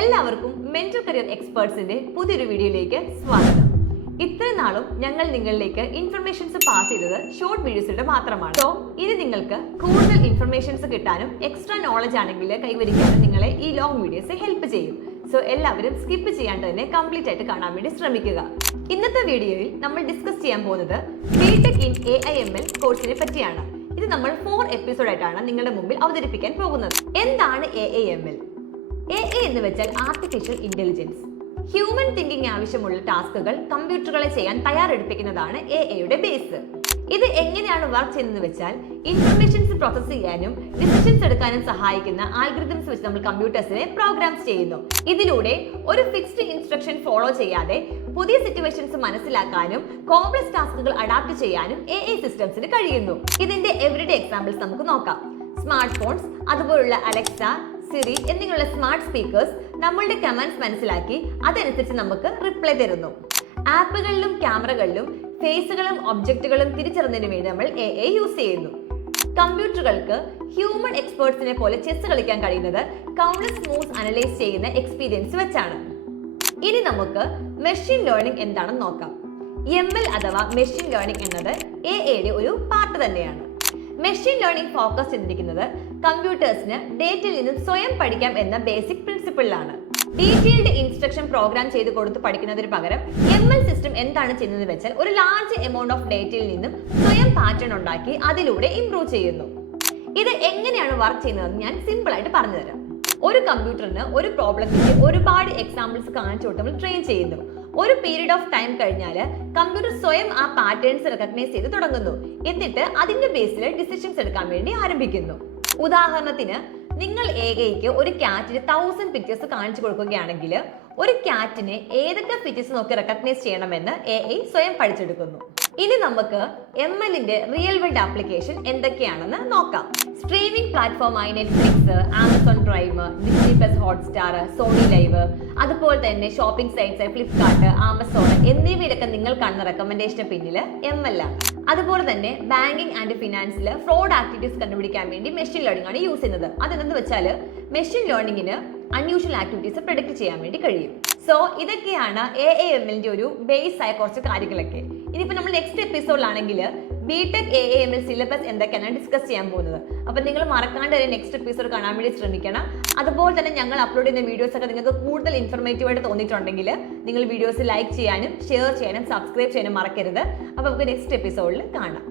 എല്ലാവർക്കും mental career എക്സ്പേർട്സിന്റെ പുതിയൊരു വീഡിയോയിലേക്ക് സ്വാഗതം. ഇത്രയും നാളും ഞങ്ങൾ നിങ്ങളിലേക്ക് ഇൻഫർമേഷൻസ് പാസ് ചെയ്തത് ഷോർട്ട് വീഡിയോസിലൂടെ മാത്രമാണ്. സോ ഇനി നിങ്ങൾക്ക് കൂടുതൽ ഇൻഫർമേഷൻസ് കിട്ടാനും എക്സ്ട്രാ നോളജ് ആണെങ്കിൽ കൈവരിക്കാനും നിങ്ങളെ ഈ ലോങ് വീഡിയോസ് ഹെൽപ്പ് ചെയ്യും. സോ എല്ലാവരും സ്കിപ്പ് ചെയ്യാണ്ട് തന്നെ കംപ്ലീറ്റ് ആയിട്ട് കാണാൻ വേണ്ടി ശ്രമിക്കുക. ഇന്നത്തെ വീഡിയോയിൽ നമ്മൾ ഡിസ്കസ് ചെയ്യാൻ പോകുന്നത് ബിടെക് ഇൻ AIML കോഴ്സിനെ പറ്റിയാണ്. ഇത് നമ്മൾ 4 എപ്പിസോഡായിട്ടാണ് നിങ്ങളുടെ മുമ്പിൽ അവതരിപ്പിക്കാൻ പോകുന്നത്. എന്താണ് AIML? AI എന്ന് വെച്ചാൽ ആർട്ടിഫിഷ്യൽ ഇന്റലിജൻസ്. ഹ്യൂമൻ തിങ്കിങ് ആവശ്യമുള്ള ടാസ്കുകൾ കമ്പ്യൂട്ടറുകളെ ചെയ്യാൻ തയ്യാറെടുപ്പിക്കുന്നതാണ് AIയുടെ ബേസ്. ഇത് എങ്ങനെയാണ് വർക്ക് ചെയ്യുന്നത് വെച്ചാൽ ഇൻഫർമേഷൻസ് പ്രോസസ് ചെയ്യാനും ഡിസിഷൻസ് എടുക്കാനും സഹായിക്കുന്ന ആൽഗോരിതംസ് വെച്ച് നമ്മൾ കമ്പ്യൂട്ടേഴ്സിനെ പ്രോഗ്രാംസ് ചെയ്യുന്നു. ഇതിലൂടെ ഒരു ഫിക്സ്ഡ് ഇൻസ്ട്രക്ഷൻ ഫോളോ ചെയ്യാതെ പുതിയ സിറ്റുവേഷൻസ് മനസ്സിലാക്കാനും കോംപ്ലക്സ് ടാസ്കുകൾ അഡാപ്റ്റ് ചെയ്യാനും AI സിസ്റ്റംസിന് കഴിയുന്നു. ഇതിന്റെ എവരിഡേ എക്സാമ്പിൾസ് നമുക്ക് നോക്കാം. സ്മാർട്ട് ഫോൺസ്, അതുപോലുള്ള അലക്സ, സിറി എന്നിങ്ങനെയുള്ള സ്മാർട്ട് സ്പീക്കേഴ്സ് നമ്മളുടെ കമാൻഡ്സ് മനസ്സിലാക്കി അതനുസരിച്ച് നമുക്ക് റിപ്ലൈ തരുന്നു. ആപ്പുകളിലും ക്യാമറകളിലും ഫേസുകളും ഒബ്ജക്റ്റുകളും തിരിച്ചറിഞ്ഞതിന് വേണ്ടി നമ്മൾ AI യൂസ് ചെയ്യുന്നു. കമ്പ്യൂട്ടറുകൾക്ക് ഹ്യൂമൻ എക്സ്പേർട്സിനെ പോലെ ചെസ് കളിക്കാൻ കഴിയുന്നത് കൗണ്ട്ലെസ് മൂവ്സ് അനലൈസ് ചെയ്യുന്ന എക്സ്പീരിയൻസ് വെച്ചാണ്. ഇനി നമുക്ക് മെഷീൻ ലേണിംഗ് എന്താണെന്ന് നോക്കാം. ML അഥവാ മെഷീൻ ലേണിംഗ് എന്നത് AIയുടെ ഒരു പാർട്ട് തന്നെയാണ്. മെഷീൻ ലേണിംഗ് ഫോക്കസ് ചെയ്തിരിക്കുന്നത് കമ്പ്യൂട്ടേഴ്സിന് ഡേറ്റയിൽ നിന്നും സ്വയം പഠിക്കാം എന്ന ബേസിക് പ്രിൻസിപ്പിളിലാണ്. ഡീറ്റെയിൽഡ് ഇൻസ്ട്രക്ഷൻ പ്രോഗ്രാം ചെയ്ത് കൊടുത്ത് പഠിക്കുന്നതിന് പകരം ML സിസ്റ്റം എന്താണ് ചെയ്യുന്നത് വെച്ചാൽ ഒരു ലാർജ് എമൗണ്ട് ഓഫ് ഡേറ്റയിൽ നിന്നും സ്വയം പാറ്റേൺ ഉണ്ടാക്കി അതിലൂടെ ഇംപ്രൂവ് ചെയ്യുന്നു. ഇത് എങ്ങനെയാണ് വർക്ക് ചെയ്യുന്നതെന്ന് ഞാൻ സിമ്പിൾ ആയിട്ട് പറഞ്ഞുതരാം. ഒരു കമ്പ്യൂട്ടറിന് ഒരു പ്രോബ്ലത്തിന്റെ ഒരുപാട് എക്സാമ്പിൾസ് കാണിച്ചു കൊടുത്ത് നമ്മൾ ട്രെയിൻ ചെയ്യുന്നു. ഒരു പീരീഡ് ഓഫ് ടൈം കഴിഞ്ഞാൽ കമ്പ്യൂട്ടർ സ്വയം ആ പാറ്റേൺസ് റെക്കഗ്നൈസ് ചെയ്ത് തുടങ്ങുന്നു. എന്നിട്ട് അതിന്റെ ബേസിൽ ഡിസിഷൻസ് എടുക്കാൻ വേണ്ടി ആരംഭിക്കുന്നു. ഉദാഹരണത്തിന്, നിങ്ങൾ AIക്ക് ഒരു ക്യാറ്റിന് 1000 പിക്ചേഴ്സ് കാണിച്ചു കൊടുക്കുകയാണെങ്കിൽ ഒരു ക്യാറ്റിനെ ഏതൊക്കെ ഫീച്ചേഴ്സ് നോക്കി റെക്കഗ്നൈസ് ചെയ്യണമെന്ന് AI സ്വയം പഠിച്ചെടുക്കുന്നു. ഇനി നമുക്ക് MLന്റെ റിയൽ വേൾഡ് ആപ്ലിക്കേഷൻ എന്തൊക്കെയാണെന്ന് നോക്കാം. സ്ട്രീമിംഗ് പ്ലാറ്റ്ഫോമായി Netflix, Amazon Prime, Disney plus Hotstar, Sony Live, അതുപോലെ തന്നെ ഷോപ്പിംഗ് സൈറ്റ്സ് ഫ്ലിപ്കാർട്ട്, ആമസോൺ എന്നിവയിലൊക്കെ നിങ്ങൾ കാണുന്ന റെക്കമെൻഡേഷന് പിന്നിൽ ML ആണ്. അതുപോലെ തന്നെ ബാങ്കിങ് ആൻഡ് ഫിനാൻസിൽ ഫ്രോഡ് ആക്ടിവിറ്റീസ് കണ്ടുപിടിക്കാൻ വേണ്ടി മെഷീൻ ലേണിംഗ് ആണ് യൂസ് ചെയ്യുന്നത്. അതെന്തെന്ന് വെച്ചാൽ മെഷീൻ ലേണിംഗിന് അൺയൂഷ്വൽ ആക്ടിവിറ്റീസ് പ്രെഡിക്റ്റ് ചെയ്യാൻ വേണ്ടി കഴിയും. സോ ഇതൊക്കെയാണ് AIMLന്റെ ഒരു ബേസ് ആയ കുറച്ച് കാര്യങ്ങളൊക്കെ. ഇനിയിപ്പോൾ നമ്മൾ നെക്സ്റ്റ് എപ്പിസോഡിലാണെങ്കിൽ ബിടെക് AIML സിലബസ് എന്തൊക്കെയാണ് ഡിസ്കസ് ചെയ്യാൻ പോകുന്നത്. അപ്പോൾ നിങ്ങൾ മറക്കാണ്ട് തന്നെ നെക്സ്റ്റ് എപ്പിസോഡ് കാണാൻ വേണ്ടി ശ്രമിക്കണം. അതുപോലെ തന്നെ ഞങ്ങൾ അപ്ലോഡ് ചെയ്യുന്ന വീഡിയോസ് ഒക്കെ നിങ്ങൾക്ക് കൂടുതൽ ഇൻഫർമേറ്റീവ് ആയിട്ട് തോന്നിയിട്ടുണ്ടെങ്കിൽ നിങ്ങൾ വീഡിയോസ് ലൈക്ക് ചെയ്യാനും ഷെയർ ചെയ്യാനും സബ്സ്ക്രൈബ് ചെയ്യാനും മറക്കരുത്. അപ്പോൾ നമുക്ക് നെക്സ്റ്റ് എപ്പിസോഡിൽ കാണാം.